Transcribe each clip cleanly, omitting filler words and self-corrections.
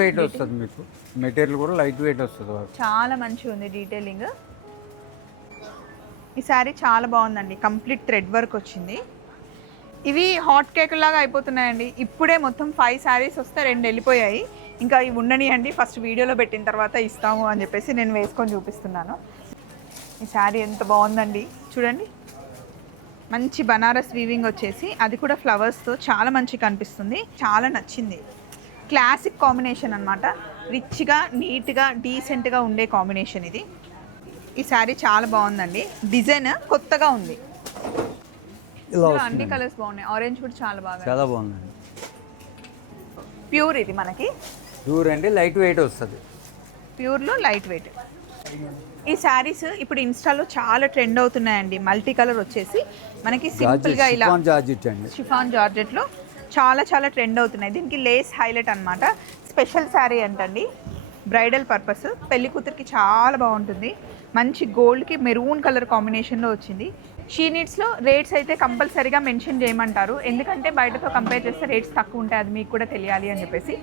Wait వస్తుంది మీకు, material కూడా లైట్ వెయిట్ వస్తుంది. చాలా మంచిగా ఉంది డీటెయిలింగ్. ఈ శారీ చాలా బాగుందండి, కంప్లీట్ థ్రెడ్ వర్క్ వచ్చింది. ఇవి హాట్ కేక్ లాగా అయిపోతున్నాయండి. ఇప్పుడే మొత్తం 5 శారీస్ వస్తే 2 వెళ్ళిపోయాయి. ఇంకా ఇవి ఉండనియండి, ఫస్ట్ వీడియోలో పెట్టిన తర్వాత ఇస్తాము అని చెప్పేసి నేను వేసుకొని చూపిస్తున్నాను. ఈ శారీ ఎంత బాగుందండి చూడండి, మంచి బనారస్ వీవింగ్ వచ్చేసి అది కూడా ఫ్లవర్స్తో చాలా మంచిగా కనిపిస్తుంది. చాలా నచ్చింది. క్లాసిక్ కాంబినేషన్ అనమాట, రిచ్గా నీట్గా డీసెంట్గా ఉండే కాంబినేషన్ ఇది. ఈ శారీ చాలా బాగుందండి, డిజైన్ కొత్తగా ఉంది. అన్ని కలర్స్ బాగున్నాయి, ఆరెంజ్ కూడా చాలా బాగుందండి. ప్యూర్ ఇది మనకి ప్యూర్ అండి, లైట్ వెయిట్ వస్తుంది. ప్యూర్లో లైట్ వెయిట్. ఈ శారీస్ ఇప్పుడు ఇన్స్టాలో చాలా ట్రెండ్ అవుతున్నాయండి. మల్టీ కలర్ వచ్చేసి మనకి సింపుల్గా ఇలా షిఫాన్ జార్జెట్లో చాలా చాలా ట్రెండ్ అవుతున్నాయి. దీనికి లేస్ హైలైట్ అనమాట, స్పెషల్ శారీ అంటండి, బ్రైడల్ పర్పస్. పెళ్లి కూతురికి చాలా బాగుంటుంది. మంచి గోల్డ్కి మెరూన్ కలర్ కాంబినేషన్లో వచ్చింది. షీ నీడ్స్లో రేట్స్ అయితే కంపల్సరీగా మెన్షన్ చేయమంటారు, ఎందుకంటే బయటతో కంపేర్ చేస్తే రేట్స్ తక్కువ ఉంటాయి, అది మీకు కూడా తెలియాలి అని చెప్పేసి.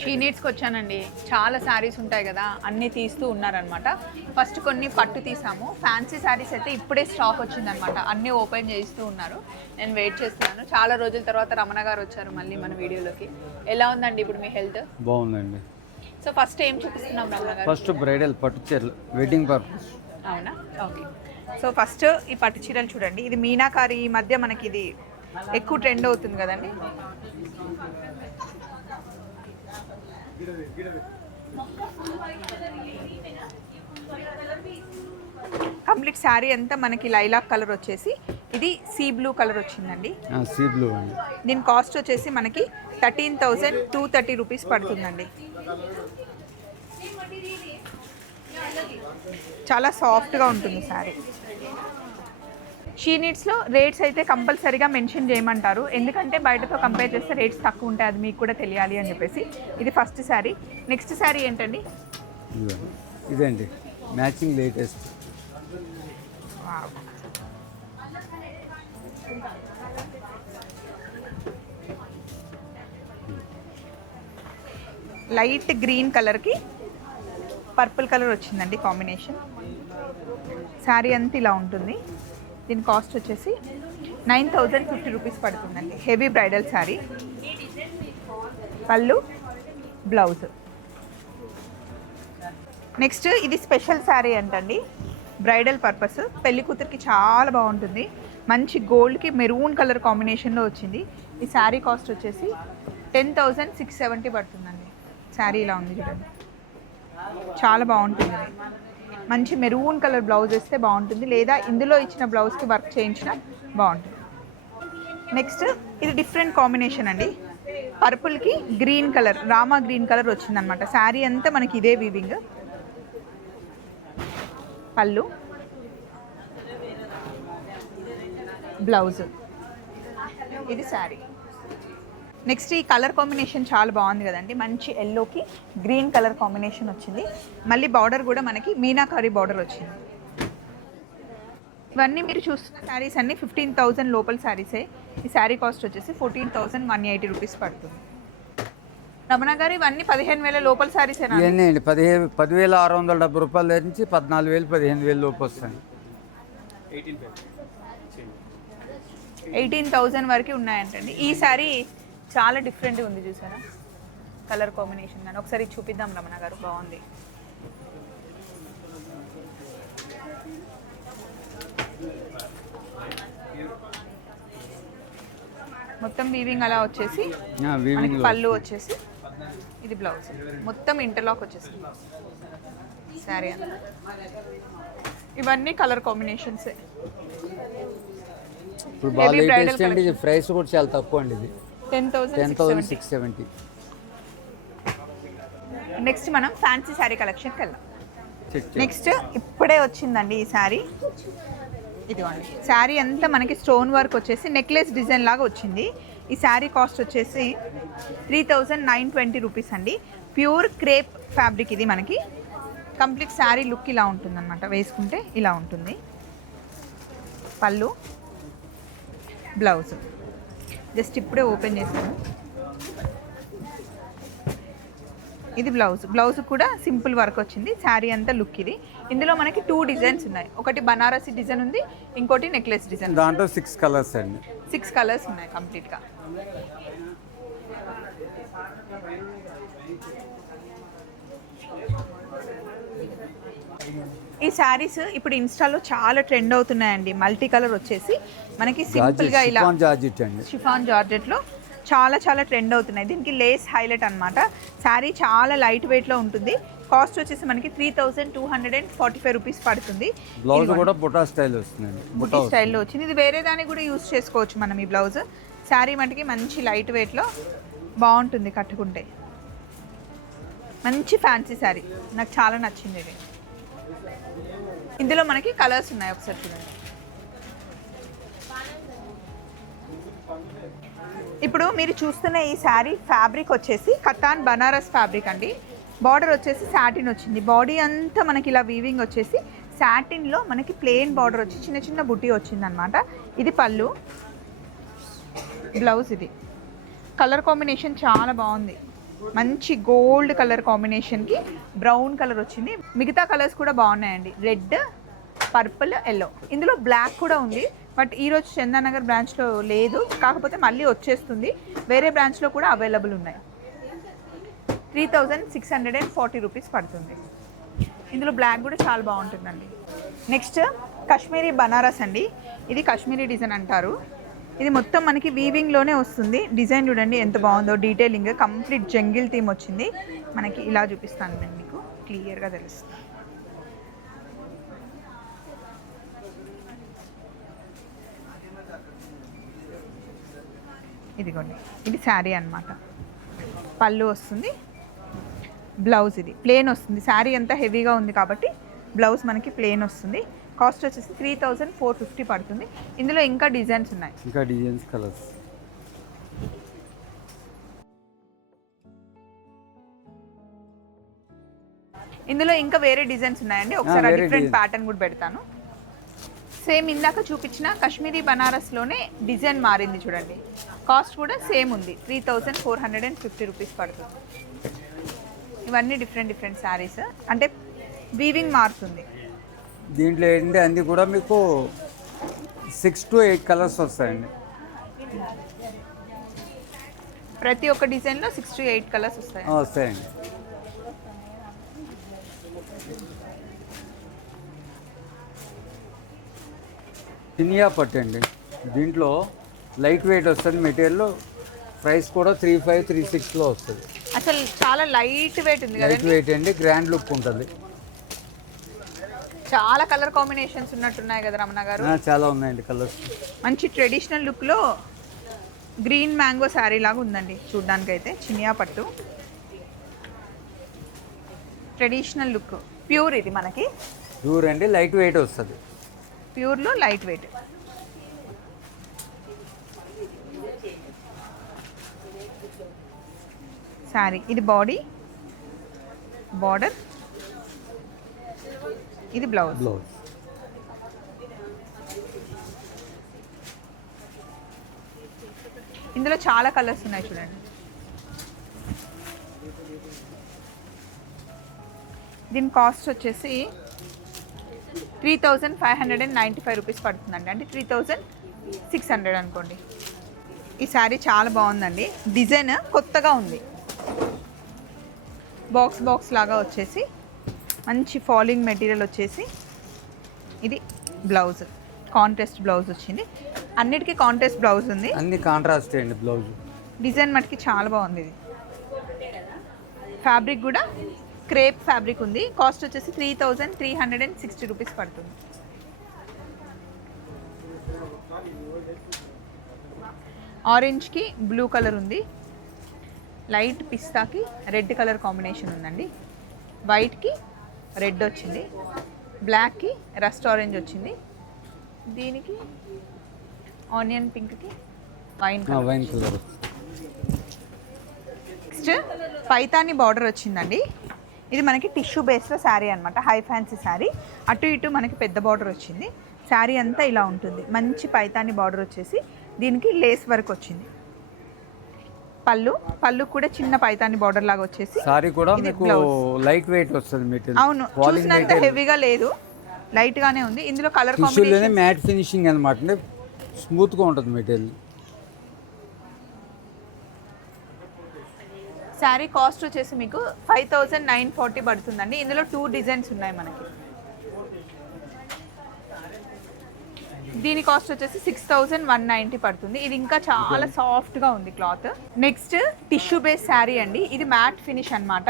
షీ నీడ్స్కి వచ్చానండి. చాలా శారీస్ ఉంటాయి కదా, అన్నీ తీస్తూ ఉన్నారనమాట. ఫస్ట్ కొన్ని పట్టు తీసాము, ఫ్యాన్సీ శారీస్ అయితే ఇప్పుడే స్టాక్ వచ్చిందనమాట, అన్నీ ఓపెన్ చేస్తూ ఉన్నారు. నేను వెయిట్ చేస్తున్నాను. చాలా రోజుల తర్వాత రమణ గారు వచ్చారు మళ్ళీ మన వీడియోలోకి. ఎలా ఉందండి ఇప్పుడు మీ హెల్త్? బాగుందండి. సో ఫస్ట్ ఏం చూపిస్తున్నాం రమణ గారు? ఫస్ట్ బ్రైడల్ పట్టు చీరలు, వెడ్డింగ్ పర్పస్. అవునా, ఓకే. సో ఫస్ట్ ఈ పట్టు చీరలు చూడండి. ఇది మీనాకారి, ఈ మధ్య మనకి ఇది ఎక్కువ ట్రెండ్ అవుతుంది కదండి. కంప్లీట్ శారీ అంతా మనకి లైలాక్ కలర్ వచ్చేసి ఇది సీ బ్లూ కలర్ వచ్చిందండి. సీ బ్లూ అండి. దీని కాస్ట్ వచ్చేసి మనకి 13,230 రూపీస్ పడుతుందండి. చాలా సాఫ్ట్గా ఉంటుంది శారీ. షీ నీడ్స్లో రేట్స్ అయితే కంపల్సరీగా మెన్షన్ చేయమంటారు, ఎందుకంటే బయటతో కంపేర్ చేస్తే రేట్స్ తక్కువ ఉంటాయి, అది మీకు కూడా తెలియాలి అని చెప్పేసి. ఇది ఫస్ట్ శారీ. నెక్స్ట్ శారీ ఏంటండి? ఇదండి మ్యాచింగ్ లేటెస్ట్. లైట్ గ్రీన్ కలర్కి పర్పుల్ కలర్ వచ్చిందండి కాంబినేషన్. శారీ అంతా ఇలా ఉంటుంది. దీని కాస్ట్ వచ్చేసి 9050 రూపీస్ పడుతుందండి. Heavy bridal sari. పళ్ళు, బ్లౌజ్. నెక్స్ట్ ఇది స్పెషల్ శారీ అంటండి, బ్రైడల్ పర్పస్. పెళ్లి కూతురికి చాలా బాగుంటుంది. మంచి గోల్డ్కి మెరూన్ కలర్ కాంబినేషన్లో వచ్చింది. ఈ శారీ కాస్ట్ వచ్చేసి 10,670 పడుతుందండి. శారీ ఇలా ఉంది చూడండి, చాలా బాగుంటుంది. మంచి మెరూన్ కలర్ బ్లౌజ్ వేస్తే బాగుంటుంది, లేదా ఇందులో ఇచ్చిన బ్లౌజ్కి వర్క్ చేయించిన బాగుంటుంది. నెక్స్ట్ ఇది డిఫరెంట్ కాంబినేషన్ అండి, పర్పుల్కి green colour, Rama green colour వచ్చిందనమాట. శారీ అంతా మనకి ఇదే వీవింగ్. పళ్ళు, బ్లౌజ్. ఇది శారీ. నెక్స్ట్ ఈ కలర్ కాంబినేషన్ చాలా బాగుంది కదండి, మంచి ఎల్లోకి గ్రీన్ కలర్ కాంబినేషన్ వచ్చింది. మళ్ళీ బార్డర్ కూడా మనకి మీనాకారి బార్డర్ వచ్చింది. ఇవన్నీ మీరు చూస్తున్న శారీస్ అన్నీ 15,000 లోపల శారీసే. ఈ శారీ కాస్ట్ వచ్చేసి 14,180 రూపీస్ పడుతుంది. రమణ గారు ఇవన్నీ 15,000 లోపల శారీసేనా? ఇవన్నీ అండి 10,670 రూపాయల దగ్గర నుంచి 14,000 15,000 లోపు వస్తాయి. 18,000 వరకు ఉన్నాయంటండి. ఈ శారీ చాలా డిఫరెంట్గా ఉంది, చూసారా కలర్ కాంబినేషన్. కానీ ఒకసారి చూపిద్దాం రమణ గారు, బాగుంది. మొత్తం వీవింగ్ అలా వచ్చేసి మనకి పళ్ళు వచ్చేసి ఇది బ్లౌజ్, మొత్తం ఇంటర్లాక్ వచ్చేసి శారీ అంతా. ఇవన్నీ కలర్ కాంబినేషన్స్. ఇప్పుడు బాగా లేటెస్ట్ అండి, ఇది ప్రైస్ కూడా చాలా తక్కువ అండి. ఇది 10,670. నెక్స్ట్ మనం ఫ్యాన్సీ శారీ కలెక్షన్కి వెళ్దాం. నెక్స్ట్ ఇప్పుడే వచ్చిందండి ఈ శారీ. ఇదిగోండి, శారీ అంతా మనకి స్టోన్ వర్క్ వచ్చేసి నెక్లెస్ డిజైన్ లాగా వచ్చింది. ఈ శారీ కాస్ట్ వచ్చేసి 3,920 రూపీస్ అండి. ప్యూర్ క్రేప్ ఫ్యాబ్రిక్ ఇది. మనకి కంప్లీట్ శారీ లుక్ ఇలా ఉంటుంది అనమాట, వేసుకుంటే ఇలా ఉంటుంది. పళ్ళు, బ్లౌజ్. జస్ట్ ఇప్పుడే ఓపెన్ చేస్తాను. ఇది బ్లౌజ్. బ్లౌజ్ కూడా సింపుల్ వర్క్ వచ్చింది. శారీ అంతా లుక్ ఇది. ఇందులో మనకి 2 డిజైన్స్ ఉన్నాయి. ఒకటి బనారసి డిజైన్ ఉంది, ఇంకోటి నెక్లెస్ డిజైన్. దాంట్లో 6 కలర్స్ అండి. 6 కలర్స్ ఉన్నాయి కంప్లీట్గా. ఈ శారీస్ ఇప్పుడు ఇన్స్టాలో చాలా ట్రెండ్ అవుతున్నాయండి. మల్టీ కలర్ వచ్చేసి మనకి సింపుల్గా ఇలా షిఫాన్ జార్జెట్లో చాలా చాలా ట్రెండ్ అవుతున్నాయి. దీనికి లేస్ హైలైట్ అనమాట. శారీ చాలా లైట్ వెయిట్లో ఉంటుంది. కాస్ట్ వచ్చేసి మనకి 3,245 రూపీస్ పడుతుంది. బ్లౌజ్ కూడా బుటా స్టైల్ వస్తుంది, బుటీ స్టైల్లో వచ్చింది. ఇది వేరే దానికి కూడా యూస్ చేసుకోవచ్చు మనం. ఈ బ్లౌజ్ శారీ మటుకి మంచి లైట్ వెయిట్లో బాగుంటుంది కట్టుకుంటే. మంచి ఫ్యాన్సీ శారీ, నాకు చాలా నచ్చింది ఇది. ఇందులో మనకి కలర్స్ ఉన్నాయి, ఒకసారి చూడండి. ఇప్పుడు మీరు చూస్తున్న ఈ శారీ ఫ్యాబ్రిక్ వచ్చేసి కతాన్ బనారస్ ఫ్యాబ్రిక్ అండి. బార్డర్ వచ్చేసి సాటిన్ వచ్చింది. బాడీ అంతా మనకి ఇలా వీవింగ్ వచ్చేసి సాటిన్లో మనకి ప్లెయిన్ బార్డర్ వచ్చి చిన్న చిన్న బుట్టి వచ్చింది అనమాట. ఇది పళ్ళు, బ్లౌజ్. ఇది కలర్ కాంబినేషన్ చాలా బాగుంది. మంచి గోల్డ్ కలర్ కాంబినేషన్కి బ్రౌన్ కలర్ వచ్చింది. మిగతా కలర్స్ కూడా బాగున్నాయండి, రెడ్, పర్పుల్, ఎల్లో. ఇందులో బ్లాక్ కూడా ఉంది, బట్ ఈరోజు చందానగర్ బ్రాంచ్లో లేదు, కాకపోతే మళ్ళీ వచ్చేస్తుంది. వేరే బ్రాంచ్లో కూడా అవైలబుల్ ఉన్నాయి. 3,640 రూపీస్ పడుతుంది. ఇందులో బ్లాక్ కూడా చాలా బాగుంటుందండి. నెక్స్ట్ కాశ్మీరీ బనారస్ అండి. ఇది కాశ్మీరీ డిజైన్ అంటారు. ఇది మొత్తం మనకి వీవింగ్లోనే వస్తుంది. డిజైన్ చూడండి ఎంత బాగుందో, డీటెయిలింగ్. కంప్లీట్ జంగిల్ థీమ్ వచ్చింది మనకి. ఇలా చూపిస్తాను నేను మీకు, క్లియర్గా తెలుస్తుంది. ఇదిగోండి, ఇది శారీ అన్నమాట. పళ్ళు వస్తుంది, బ్లౌజ్ ఇది ప్లెయిన్ వస్తుంది. శారీ అంతా హెవీగా ఉంది కాబట్టి బ్లౌజ్ మనకి ప్లెయిన్ వస్తుంది. కాస్ట్ వచ్చేసి 3450 పడుతుంది. ఇందులో ఇంకా డిజైన్స్ ఉన్నాయి. ఇంకా డిజైన్స్ కలర్స్. ఇందులో ఇంకా వేరే డిజైన్స్ ఉన్నాయండి. ఒకసారి వేరే డిఫరెంట్ డిజైన్. ప్యాటర్న్ కూడా పెడతాను. సేమ్ ఇందాక చూపించిన కాశ్మీరీ బనారస్లోనే డిజైన్ మారింది చూడండి. కాస్ట్ కూడా సేమ్ ఉంది, 3450 రూపీస్ పడుతుంది. ఇవన్నీ డిఫరెంట్ డిఫరెంట్ శారీస్, అంటే వీవింగ్ మారుతుంది. దీంట్లో ఏంటంటే అన్నీ కూడా మీకు 6 to 8 కలర్స్ వస్తాయండి. ప్రతి ఒక్క డిజైన్లో 6 to 8 కలర్స్ వస్తాయి. వస్తాయండి. చినియా పట్టు అండి. దీంట్లో లైట్ వెయిట్ వస్తుంది మెటీరియల్. ప్రైస్ కూడా 3536లో వస్తుంది. అసలు చాలా లైట్ వెయిట్ ఉంది లైట్ కదండి. వెయిట్ అండి, గ్రాండ్ లుక్ ఉంటుంది. చాలా కలర్ కాంబినేషన్స్ ఉన్నట్టున్నాయి కదా రమణ గారు. చాలా ఉన్నాయండి కలర్స్. మంచి ట్రెడిషనల్ లుక్లో గ్రీన్ మ్యాంగో శారీ లాగా ఉందండి చూడ్డానికైతే. చినియా పట్టు ట్రెడిషనల్ లుక్, ప్యూర్ ఇది మనకి. ప్యూర్ అండి, లైట్ వెయిట్ వస్తుంది. ప్యూర్లో లైట్ వెయిట్. శారీ ఇది బాడీ, బార్డర్, ఇది బ్లౌజ్. బ్లౌజ్. ఇందులో చాలా కలర్స్ ఉన్నాయి చూడండి. దీని కాస్ట్ వచ్చేసి 3595 రూపీస్ పడుతుందండి, అంటే 3600 అనుకోండి. ఈ శారీ చాలా బాగుందండి, డిజైన్ కొత్తగా ఉంది. బాక్స్ బాక్స్ లాగా వచ్చేసి మంచి ఫాలింగ్ మెటీరియల్ వచ్చేసి ఇది బ్లౌజ్, కాంట్రాస్ట్ బ్లౌజ్ వచ్చింది. అన్నిటికీ కాంట్రాస్ట్ బ్లౌజ్ ఉంది. అన్ని కాంట్రాస్ట్ అండి బ్లౌజ్. డిజైన్ మటుకి చాలా బాగుంది. ఇది ఫ్యాబ్రిక్ కూడా క్రేప్ ఫ్యాబ్రిక్ ఉంది. కాస్ట్ వచ్చేసి 3360 రూపీస్ పడుతుంది. ఆరెంజ్కి బ్లూ కలర్ ఉంది, లైట్ పిస్తాకి రెడ్ కలర్ కాంబినేషన్ ఉందండి, వైట్కి రెడ్ వచ్చింది, బ్లాక్కి రస్ట్ ఆరెంజ్ వచ్చింది, దీనికి ఆనియన్ పింక్కి wine colour. Wine colour. Next Paithani border వచ్చిందండి. ఇది మనకి టిష్యూ బేస్లో శారీ అనమాట, హై ఫ్యాన్సీ శారీ. అటు ఇటు మనకి పెద్ద బార్డర్ వచ్చింది. శారీ అంతా ఇలా ఉంటుంది. మంచి పైతాని బార్డర్ వచ్చేసి దీనికి లేస్ వర్క్ వచ్చింది. పళ్ళు కూడా చిన్న పైతాని బార్డర్ లాగా వచ్చేసి సారీ కూడా మీకు లైట్ వెయిట్ వస్తుంది మెటీరియల్. అవును, చూసినంత హెవీగా లేదు, లైట్ గానే ఉంది. ఇందులో కలర్ కాంబినేషన్ మ్యాట్ ఫినిషింగ్ అన్నమాట, అంటే స్మూత్ గా ఉంటుంది మెటీరియల్. శారీ కాస్ట్ వచ్చేసి మీకు 5940 పడుతుందండి. ఇందులో 2 డిజైన్స్ ఉన్నాయి మనకి. దీని కాస్ట్ వచ్చేసి 6190 పడుతుంది. ఇది ఇంకా చాలా సాఫ్ట్గా ఉంది cloth. Next tissue base sari అండి. ఇది మ్యాట్ ఫినిష్ అనమాట.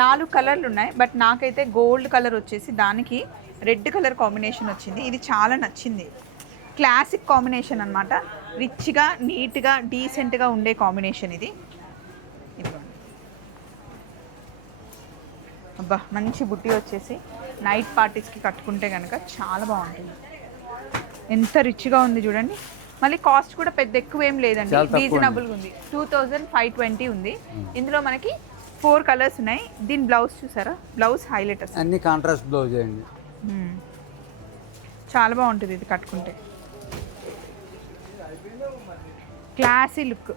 4 కలర్లు ఉన్నాయి, బట్ నాకైతే గోల్డ్ కలర్ వచ్చేసి దానికి రెడ్ కలర్ కాంబినేషన్ వచ్చింది. ఇది చాలా నచ్చింది. క్లాసిక్ కాంబినేషన్ అనమాట, రిచ్గా నీట్గా డీసెంట్గా ఉండే కాంబినేషన్ ఇది. అబ్బా, మంచి బుట్టి వచ్చేసి నైట్ పార్టీస్కి కట్టుకుంటే కనుక చాలా బాగుంటుంది. ఎంత రిచ్గా ఉంది చూడండి. మళ్ళీ కాస్ట్ కూడా పెద్ద ఎక్కువ ఏం లేదండి, రీజనబుల్గా ఉంది. 2520 ఉంది. ఇందులో మనకి 4 కలర్స్ ఉన్నాయి. దీని బ్లౌజ్ చూసారా, బ్లౌజ్ హైలైట్ వస్తుంది. అన్ని కాంట్రాస్ట్ బ్లౌజ్ అండి. చాలా బాగుంటుంది ఇది కట్టుకుంటే, క్లాసీ లుక్.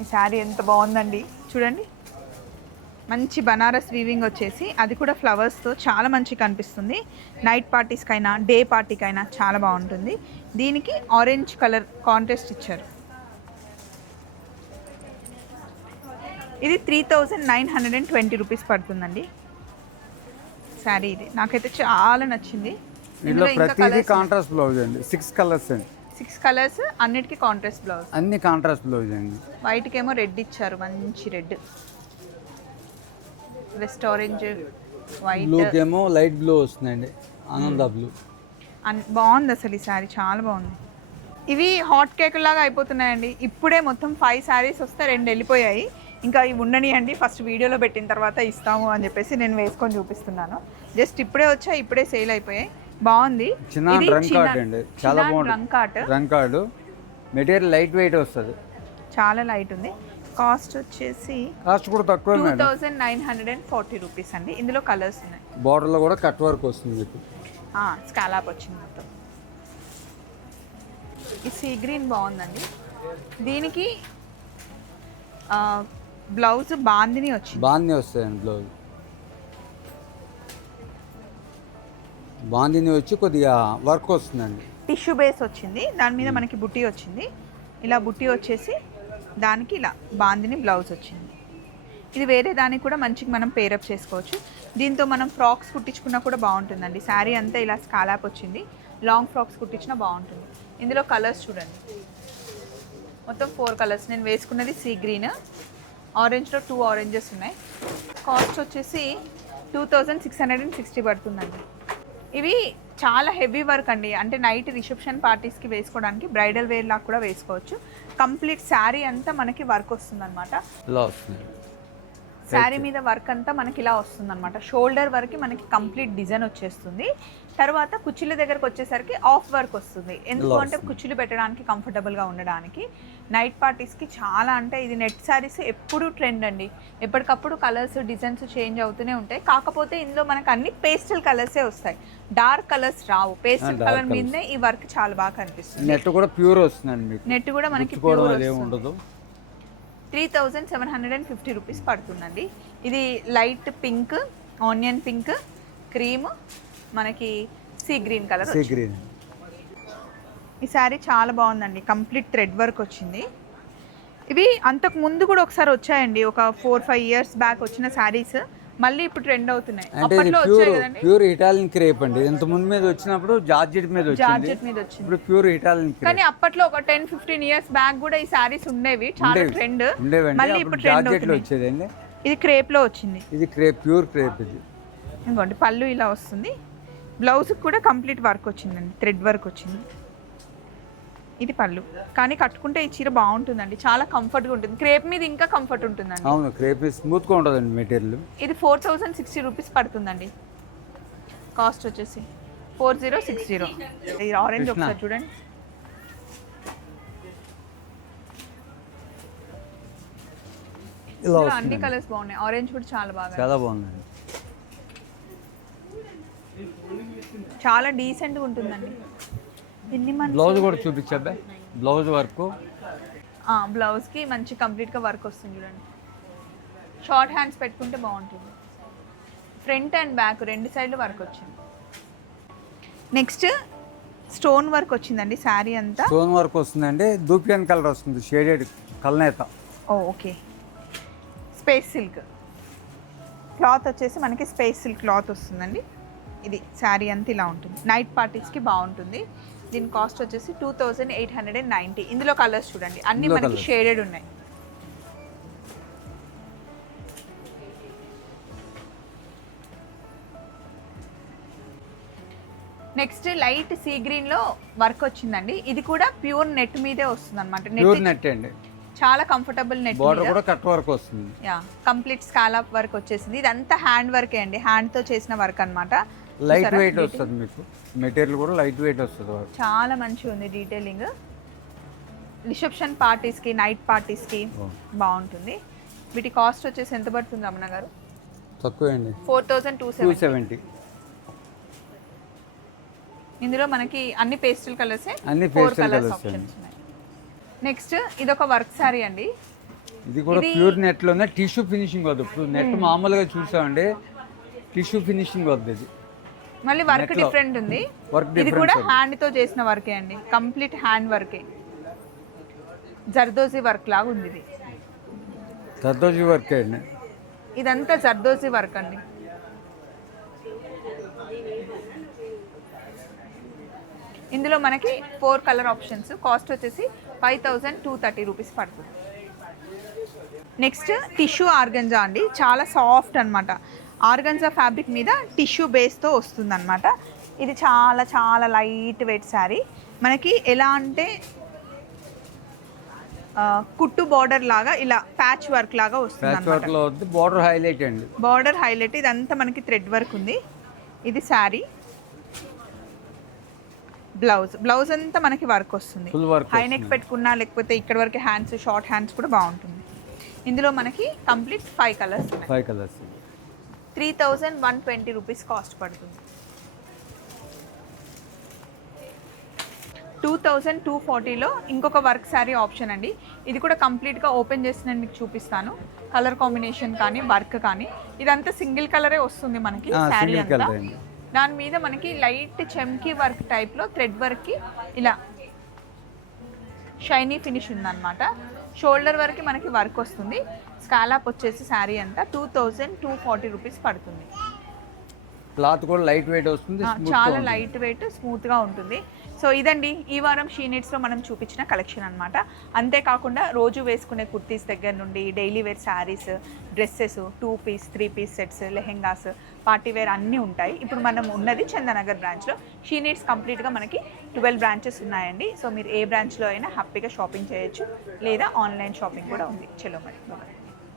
ఈ శారీ ఎంత బాగుందండి చూడండి. మంచి బనారస్ వీవింగ్ వచ్చేసి, అది కూడా ఫ్లవర్స్తో చాలా మంచి కనిపిస్తుంది. నైట్ పార్టీస్కైనా డే పార్టీకైనా చాలా బాగుంటుంది. దీనికి ఆరెంజ్ కలర్ కాంట్రాస్ట్ ఇచ్చారు. ఇది 3920 రూపీస్ పడుతుందండి శారీ. ఇది నాకైతే చాలా నచ్చింది. ఇందులో ప్రతిదీ కాంట్రాస్ట్ బ్లౌజ్ అండి. 6 కలర్స్ అండి. 6 కలర్స్, అన్నిటికీ కాంట్రాస్ట్ బ్లౌజ్. అన్ని కాంట్రాస్ట్ బ్లౌజ్ అండి. వైట్కి ఏమో రెడ్ ఇచ్చారు, మంచి రెడ్. West orange, white. బ్లూకి ఏమో లైట్ బ్లూ వస్తుందండి, ఆనంద బ్లూ. బాగుంది అసలు ఈ శారీ, చాలా బాగుంది. ఇవి హాట్ కేక్ లాగా అయిపోతున్నాయండి. ఇప్పుడే మొత్తం 5 శారీస్ వస్తే 2 వెళ్ళిపోయాయి. ఇంకా ఇవి ఉండనియండి, ఫస్ట్ వీడియోలో పెట్టిన తర్వాత ఇస్తాము అని చెప్పేసి నేను వేసుకొని చూపిస్తున్నాను. జస్ట్ ఇప్పుడే వచ్చా, ఇప్పుడే సేల్ అయిపోయాయి. బాగుంది. చిన్న రంగ్ కార్డ్ అండి, చాలా బాగుంటుంది. రంగ్ కార్డు మెటీరియల్ లైట్ వెయిట్ వస్తుంది, చాలా లైట్ ఉంది. కాస్ట్ వచ్చేసి కాస్ట్ కూడా తక్కువ, 2940 రూపీస్ అండి. ఇందులో కలర్స్ ఉన్నాయి. బార్డర్లో కూడా కట్ వర్క్ వస్తుంది మీకు, స్కాలాప్ వచ్చింది మొత్తం. ఈ సీ గ్రీన్ బాగుందండి. దీనికి బ్లౌజ్ బాందిని వచ్చింది. బాందిని వస్తాయండి, బ్లౌజ్ బాందిని వచ్చి కొద్దిగా వర్క్ వస్తుందండి. టిష్యూ బేస్ వచ్చింది, దాని మీద మనకి బుట్టి వచ్చింది. ఇలా బుట్టి వచ్చేసి దానికి ఇలా బాందిని బ్లౌజ్ వచ్చింది. ఇది వేరే దానికి కూడా మంచిగా మనం పేరప్ చేసుకోవచ్చు. దీంతో మనం ఫ్రాక్స్ కుట్టించుకున్నా కూడా బాగుంటుందండి. శారీ అంతా ఇలా స్కాలాప్ వచ్చింది, లాంగ్ ఫ్రాక్స్ కుట్టించినా బాగుంటుంది. ఇందులో కలర్స్ చూడండి, మొత్తం 4 కలర్స్. నేను వేసుకున్నది సీ గ్రీన్, ఆరెంజ్లో 2 ఆరెంజెస్ ఉన్నాయి. కాస్ట్ వచ్చేసి 2660 పడుతుందండి. ఇవి చాలా హెవీ వర్క్ అండి, అంటే నైట్ రిసెప్షన్ పార్టీస్కి వేసుకోవడానికి, బ్రైడల్ వేర్ లాగా కూడా వేసుకోవచ్చు. కంప్లీట్ శారీ అంతా మనకి వర్క్ వస్తుంది అనమాట. శారీ మీద వర్క్ అంతా మనకి ఇలా వస్తుంది అనమాట. షోల్డర్ వరకు మనకి కంప్లీట్ డిజైన్ వచ్చేస్తుంది. తర్వాత కుర్చీల దగ్గరకు వచ్చేసరికి ఆఫ్ వర్క్ వస్తుంది. ఎందుకంటే కుర్చీలు పెట్టడానికి కంఫర్టబుల్గా ఉండడానికి. నైట్ పార్టీస్కి చాలా, అంటే ఇది నెట్ శారీస్ ఎప్పుడు ట్రెండ్ అండి. ఎప్పటికప్పుడు కలర్స్ డిజైన్స్ చేంజ్ అవుతూనే ఉంటాయి. కాకపోతే ఇందులో మనకు అన్ని పేస్టల్ కలర్సే వస్తాయి, డార్క్ కలర్స్ రావు. పేస్టల్ కలర్ మీదనే ఈ వర్క్ చాలా బాగా కనిపిస్తుంది. నెట్ కూడా ప్యూర్ వస్తుందండి, నెట్ కూడా మనకి ప్యూర్ వస్తుంది. 3750 రూపీస్ పడుతుందండి. ఇది light pink, onion pink, cream, మనకి sea green colour. Sea green. ఈ శారీ చాలా బాగుందండి, కంప్లీట్ థ్రెడ్ వర్క్ వచ్చింది. ఇవి అంతకు ముందు కూడా ఒకసారి వచ్చాయండి, ఒక 4-5 ఇయర్స్ బ్యాక్ వచ్చిన శారీస్ మళ్ళీ ఇప్పుడు ట్రెండ్ అవుతున్నాయి. అప్పట్లో వచ్చాయి కదండి. ప్యూర్ ఇటాలియన్ క్రేప్ అండి. ఇంత ముందు మీద వచ్చినప్పుడు జార్జెట్ మీద వచ్చింది, ఇప్పుడు ప్యూర్ ఇటాలియన్ క్రేప్. కానీ అప్పట్లో ఒక 10-15 ఇయర్స్ బ్యాక్ కూడా ఈ శారీస్ ఉండేవి, చాలా ట్రెండ్. మళ్ళీ ఇప్పుడు ట్రెండ్ వచ్చేదండి. ఇది క్రేప్ లో వచ్చింది, ఇది క్రేప్, ప్యూర్ క్రేప్. ఇది ఇంకోండి పళ్ళు ఇలా వస్తుంది. బ్లౌజ్ కూడా కంప్లీట్ వర్క్ వచ్చిందండి, థ్రెడ్ వర్క్ వచ్చింది. ఇది పళ్ళు. కానీ కట్టుకుంటే ఈ చీర బాగుంటుందండి, చాలా కంఫర్ట్గా ఉంటుంది. క్రేప్ మీద ఇంకా కంఫర్ట్ ఉంటుందండి. అవును, క్రేప్ స్మూత్గా ఉంటుందండి మెటీరియల్. ఇది 4060 రూపీస్ పడుతుందండి. కాస్ట్ వచ్చేసి 4060. ఇది ఆరెంజ్ ఒకసారి చూడండి. ఇలా అన్ని కలర్స్ బాగున్నాయి. ఆరెంజ్ కూడా చాలా బాగుందండి, చాలా డీసెంట్గా ఉంటుందండి. బ్లౌజ్ కూడా చూపించా, బ్లౌజ్ వర్క్. బ్లౌజ్కి మంచి కంప్లీట్గా వర్క్ వస్తుంది చూడండి. షార్ట్ హ్యాండ్స్ పెట్టుకుంటే బాగుంటుంది. ఫ్రంట్ అండ్ బ్యాక్ రెండు సైడ్లు వర్క్ వచ్చింది. నెక్స్ట్ స్టోన్ వర్క్ వచ్చిందండి. శారీ అంతా స్టోన్ వర్క్ వస్తుందండి, దూపియన్ కలర్ వస్తుంది, షేడెడ్ కల్నేత. ఓకే. స్పేస్ సిల్క్ క్లాత్ వచ్చేసి మనకి స్పేస్ సిల్క్ క్లాత్ వస్తుందండి. ఇది శారీ అంతా ఇలా ఉంటుంది, నైట్ పార్టీస్కి బాగుంటుంది. దీని కాస్ట్ వచ్చేసి 2890. ఇందులో కలర్స్ చూడండి, అన్ని మనకి షేడెడ్ ఉన్నాయి. నెక్స్ట్ లైట్ సీ గ్రీన్ లో వర్క్ వచ్చిందండి. ఇది కూడా ప్యూర్ నెట్ మీదే వస్తుంది అనమాట. నెట్ అండి, చాలా కంఫర్టబుల్ నెట్. బోర్డర్ కూడా కట్ వర్క్ వస్తుంది. కంప్లీట్ స్కాలప్ వర్క్ వచ్చేసింది. ఇదంతా హ్యాండ్ వర్క్ అండి, హ్యాండ్ తో చేసిన వర్క్ అన్నమాట. లైట్ వెయిట్ వస్తుంది మీకు, మెటీరియల్ కూడా లైట్ వెయిట్ వస్తుంది. చాలా మంచిగా ఉంది డీటెయిలింగ్. రిసెప్షన్ పార్టీస్కి, నైట్ పార్టీస్కి బాగుంటుంది. వీటి కాస్ట్ వచ్చేసి ఎంత పడుతుంది రమణ గారు? తక్కువ అండి, 4270. ఇందులో మనకి అన్ని పేస్టల్ కలర్సే, అన్ని 4 కలర్స్ ఆప్షన్స్ ఉన్నాయి. నెక్స్ట్ ఇది ఒక వర్క్ సారీ అండి. ఇది కూడా ప్యూర్ నెట్ లోనే టిష్యూ ఫినిషింగ్ వద్దు. నెట్ మామూలుగా చూసామండి, టిష్యూ ఫినిషింగ్ వద్దు. ఇది మళ్ళీ వర్క్ డిఫరెంట్ ఉంది. ఇది కూడా హ్యాండ్ తో చేసిన వర్కే అండి, కంప్లీట్ హ్యాండ్ వర్కే. జర్దోజీ వర్క్ లాగా ఉంది. ఇది జర్దోజీ వర్క్ అండి, ఇదంతా జర్దోజీ వర్క్ అండి. ఇందులో మనకి 4 కలర్ ఆప్షన్స్. కాస్ట్ వచ్చేసి 5230 రూపీస్ పడుతుంది. నెక్స్ట్ టిష్యూ ఆర్గంజా అండి, చాలా సాఫ్ట్ అనమాట. ఆర్గంజా ఫ్యాబ్రిక్ మీద టిష్యూ బేస్తో వస్తుంది అనమాట. ఇది చాలా చాలా లైట్ వెయిట్ శారీ. మనకి ఎలా అంటే కుట్టు బార్డర్ లాగా ఇలా ప్యాచ్ వర్క్ లాగా వస్తుంది ప్యాచ్ అనమాట. వర్క్లో వద్దు, బార్డర్ హైలైట్ అండి. బార్డర్ హైలైట్, ఇదంతా మనకి థ్రెడ్ వర్క్ ఉంది. ఇది శారీ, బ్లౌజ్ అంతా మనకి వర్క్ వస్తుంది. ఫుల్ వర్క్ హై నెక్ పెట్టుకున్నా లేకపోతే ఇక్కడ వరకు హ్యాండ్స్, షార్ట్ హ్యాండ్స్ కూడా బాగుంటుంది. ఇందులో మనకి కంప్లీట్ 5 కలర్స్ ఉన్నాయి. 5 కలర్స్ 3120 రూపీస్ కాస్ట్ పడుతుంది. 2240లో ఇంకొక వర్క్ శారీ ఆప్షన్ అండి. ఇది కూడా కంప్లీట్గా ఓపెన్ చేసి నేను మీకు చూపిస్తాను. కలర్ కాంబినేషన్ కానీ వర్క్ కానీ ఇదంతా సింగిల్ కలరే వస్తుంది మనకి శారీ అంతా. దాని మీద మనకి లైట్ చెమ్కీ వర్క్ టైప్లో థ్రెడ్ వర్క్కి ఇలా షైనీ ఫినిష్ ఉందన్నమాట. షోల్డర్ వరకు మనకి వర్క్ వస్తుంది. స్కాలాప్ వచ్చేసి శారీ అంతా 2240 రూపీస్ పడుతుంది. క్లాత్ కూడా లైట్ వెయిట్ వస్తుంది, చాలా లైట్ వెయిట్, స్మూత్గా ఉంటుంది. సో ఇదండి ఈ వారం షీ నీడ్స్లో మనం చూపించిన కలెక్షన్ అనమాట. అంతేకాకుండా రోజు వేసుకునే కుర్తీస్ దగ్గర నుండి daily wear saris, dresses, 2 piece 3 piece sets, lehengas, party wear అన్నీ ఉంటాయి. ఇప్పుడు మనం ఉన్నది చందానగర్ బ్రాంచ్లో. షీ నీడ్స్ కంప్లీట్గా మనకి 12 బ్రాంచెస్ ఉన్నాయండి. సో మీరు ఏ బ్రాంచ్లో అయినా హ్యాపీగా షాపింగ్ చేయొచ్చు, లేదా ఆన్లైన్ షాపింగ్ కూడా ఉంది. చలో మరి.